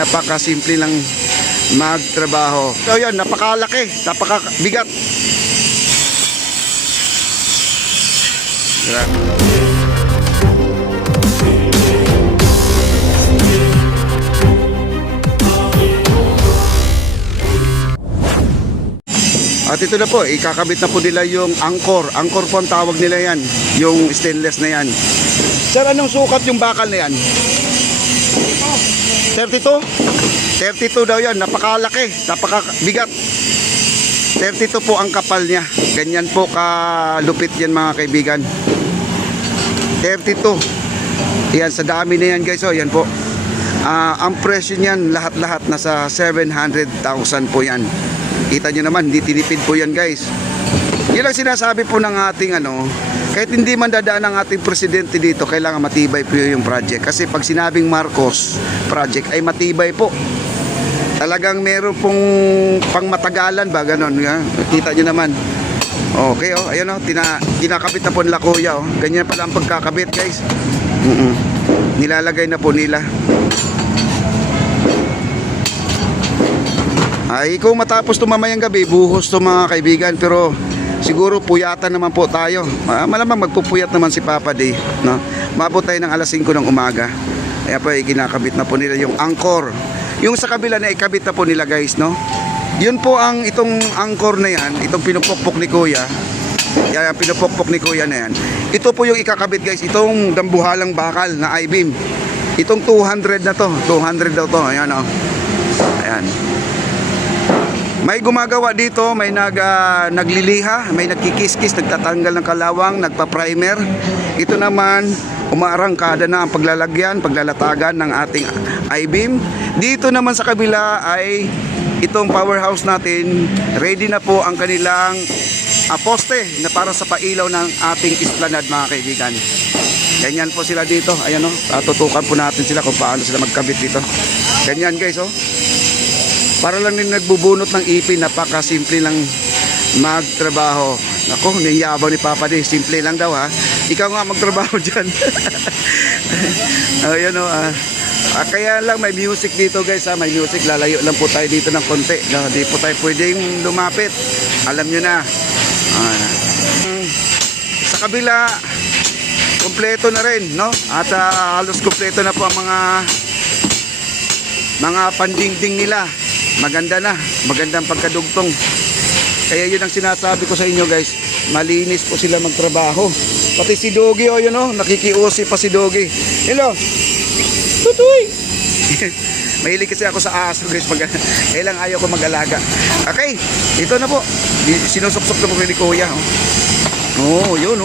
Napakasimple lang magtrabaho. So yan, napakalaki, napakabigat. At ito na po, ikakabit na po nila yung angkor. Angkor po ang tawag nila yan, yung stainless na yan. Sir, anong sukat yung bakal na yan? 32? 32 daw yan, napakalaki, napakabigat. 32 po ang kapal niya. Ganyan po kalupit yan mga kaibigan. 32. Yan, sa dami na yan guys. O, yan po. Ang presyo niyan, lahat-lahat nasa 700,000 po yan. Kita nyo naman, hindi tinipid po yan guys. Yun ang sinasabi po ng ating kahit hindi man dadaan ang ating presidente dito, kailangan matibay po yung project. Kasi pag sinabing Marcos project ay matibay po. Talagang meron pong pangmatagalan ba, ganon. Kita nyo naman. Okay, ayun kinakabit na po nila kuya. Ganyan pala ang pagkakabit guys. Nilalagay na po nila. Ay, kung matapos ito mamayang gabi, buhos ito mga kaibigan. Pero siguro puyatan naman po tayo. Malamang magpupuyat naman si Papa Day, no? Maabot tayo ng alas 5 ng umaga. Kaya po kinakabit na po nila yung angkor. Yung sa kabila na ikabit na po nila guys, no? Yun po itong angkor na yan, itong pinupokpok ni Kuya. Yan, pinupokpok ni Kuya na yan. Ito po yung ikakabit guys, itong dambuhalang bakal na I-beam. Itong 200 na to, 200 daw to. Ayan Ayan. May gumagawa dito, may nagliliha, may nagkikiskis, nagtatanggal ng kalawang, nagpa-primer. Ito naman, umaarangkada na ang paglalagyan, paglalatagan ng ating I-beam. Dito naman sa kabila ay itong powerhouse natin, ready na po ang kanilang poste na para sa pailaw ng ating esplanade mga kaibigan. Ganyan po sila dito. Ayan tutukan po natin sila kung paano sila magkabit dito. Ganyan guys Para lang din nagbubunot ng ipin, napakasimple lang magtrabaho. Nako, niyabang ni Papa Day, simple lang daw Ikaw nga magtrabaho dyan. Ayan kaya lang may music dito guys may music. Lalayo lang po tayo dito ng konti. Hindi po tayo pwedeng lumapit. Alam nyo na. Sa kabila, kompleto na rin, no? At halos kompleto na po ang mga pandingding nila. Maganda na, magandang pagkadugtong. Kaya yun ang sinasabi ko sa inyo guys, malinis po sila magtrabaho. Pati si Dogi nakikiusi pa si Dogi. Hello Tutoy. Mahilig kasi ako sa aso guys, kailang ayaw ko mag-alaga. Okay, ito na po. Sinusok-sok na po ni Kuya yun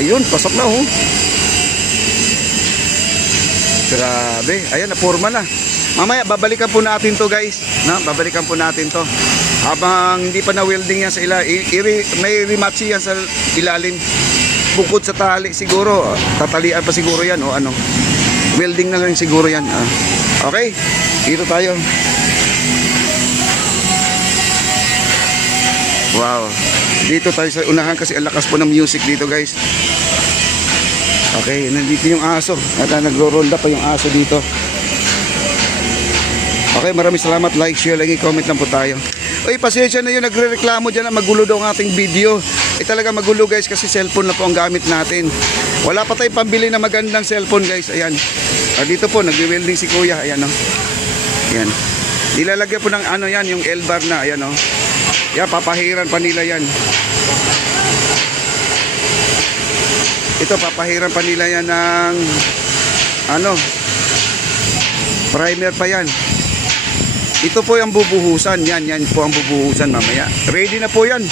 ayun, pasok na Grabe, ayan, napurma na. Mamaya babalikan po natin to guys, no? Babalikan po natin to. Habang hindi pa na welding yan sa may rematch yan sa ilalim. Bukod sa tali siguro, tatalian pa siguro yan welding na lang siguro yan. Okay, dito tayo. Wow, dito tayo sa unahan kasi ang lakas po ng music dito guys. Okay, nandito yung aso at nagro-roll pa yung aso dito. Okay, maraming salamat. Like, share, comment lang po tayo. Uy, pasensya na yun, nagre-reklamo dyan na magulo daw ang ating video. Talaga magulo guys kasi cellphone na po ang gamit natin. Wala pa tayong pambili na magandang cellphone guys. Ayan. Dito po, nagwe-welding si Kuya. Ayan Ayan. Nilalagyan po ng yan, yung L-bar na. Ayan Yan, papahiran pa nila yan. Ito, papahiran pa nila yan ng primer pa yan. Ito po yung bubuhusan. Yan po ang bubuhusan mamaya. Ready na po yan.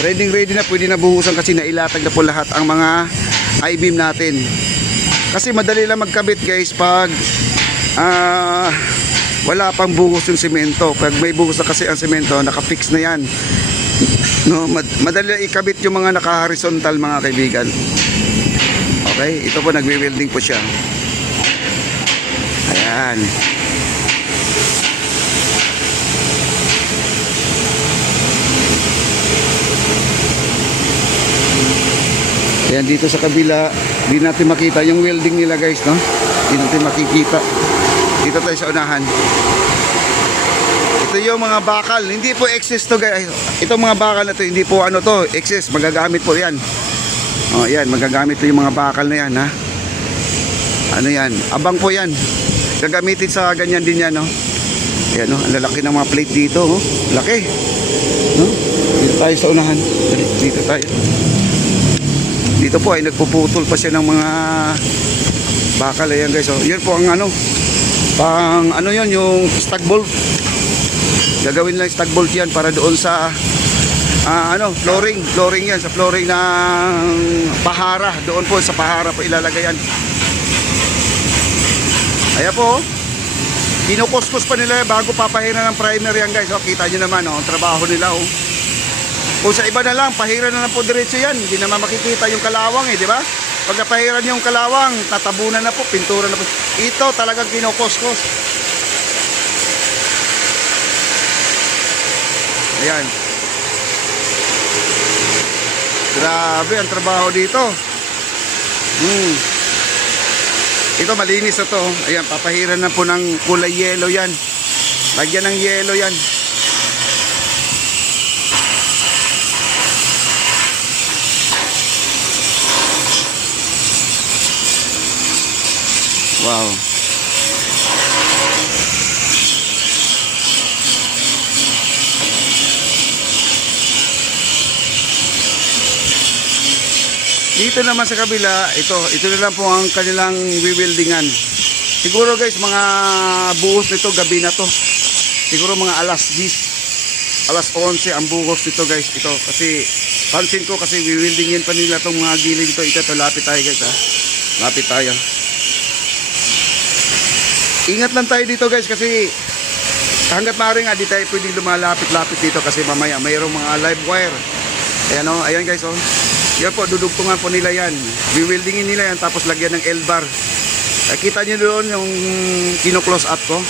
Ready na. Pwede na buhusan kasi nailatag na po lahat ang mga I-beam natin. Kasi madali lang magkabit guys pag wala pang buhos yung semento. Pag may buhos na kasi ang semento, nakafix na yan. Madali lang ikabit yung mga naka-horizontal mga kaibigan. Okay, ito po nagwe-welding po siya. Ayan. Ayan, dito sa kabila, hindi natin makita yung welding nila guys, no? Hindi natin makikita. Dito tayo sa unahan. Ito yung mga bakal. Hindi po excess to guys. Itong mga bakal na to, hindi po ano to, excess. Magagamit po yan. O yan, magagamit po yung mga bakal na yan ha. Ano yan? Abang po yan. Gagamitin sa ganyan din yan no. Ayan no, ang lalaki ng mga plate dito oh. Laki. No? Dito tayo sa unahan. Dito tayo. Dito po ay nagpuputol pa siya ng mga bakal. Ayan guys oh. Yun po ang ano. Pang ano yun, yung stag bolt. Gagawin lang stag bolt yan para doon sa flooring yan, sa flooring ng pahara. Doon po sa pahara po ilalagay yan. Ayan po, kinukuskus pa nila bago papahiran ng primer yan guys. O, kita nyo naman ang trabaho nila oh. Kung sa iba na lang, pahiran na lang po diretso yan. Hindi naman makikita yung kalawang di ba? Pag napahiran yung kalawang, tatabunan na po, pintura na po. Ito talagang kinukuskus. Ayan. Grabe ang trabaho dito. Ito malinis na to. Ayan, papahiran na po ng kulay yellow yan. Lagyan ng yellow yan. Wow. Dito naman sa kabila, ito na lang po ang kanilang wiwildingan. Siguro guys, mga buhos nito gabi na to. Siguro mga alas 10, alas 11 ang buhos nito guys. Ito kasi pansin ko kasi wiwildingin pa nila tong mga gilid dito. Ito lapit tayo guys ha. Lapit tayo. Ingat lang tayo dito guys kasi hanggat maaari nga di tayo pwedeng lumalapit-lapit dito kasi mamaya mayroong mga live wire. Ayan o, ayan guys o. Yan po, dudugtungan po nila yan. Wiwildingin nila yan tapos lagyan ng L-bar. Kita nyo doon yung kino-close up ko.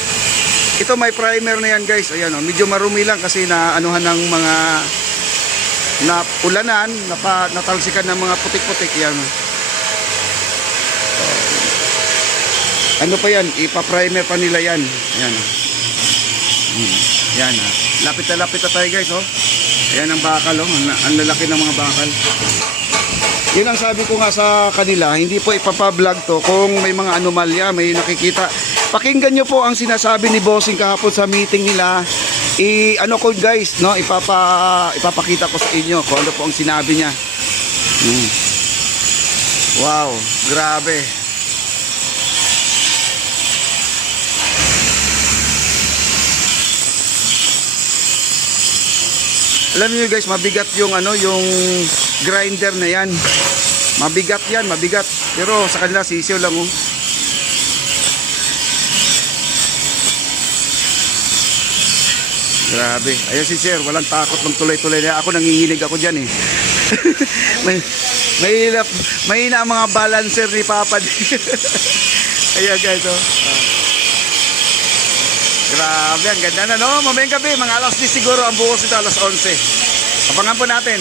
Ito may primer na yan guys. Ayan o, medyo marumi lang kasi naanuhan ng mga ulanan, natalsikan ng mga putik-putik yan. Ano pa yan? Ipa-primer pa nila yan. Ayan. Yan ha. Lapit na tayo guys oh. Ayan ang bakal oh. Ang lalaki ng mga bakal. Yun ang sabi ko nga sa kanila, hindi po ipapablog to kung may mga anomalya, may nakikita. Pakinggan nyo po ang sinasabi ni Bossing kahapon sa meeting nila. Ano ko guys, no? Ipapakita ko sa inyo kung ano po ang sinabi niya. Wow, grabe. Alam niyo guys, mabigat yung yung grinder na yan. Mabigat yan, mabigat. Pero sa kanila sisiw lang oh. Grabe. Ayan si sir, walang takot ng tuloy-tuloy na. Ako nanginginig ako diyan eh. Mahina ang mga balancer ni Papa. Ayan guys oh. Grabe, ang ganda na no. Mamayang gabi, mga alas 10 siguro ang buhos nito, alas 11. Abangan po natin.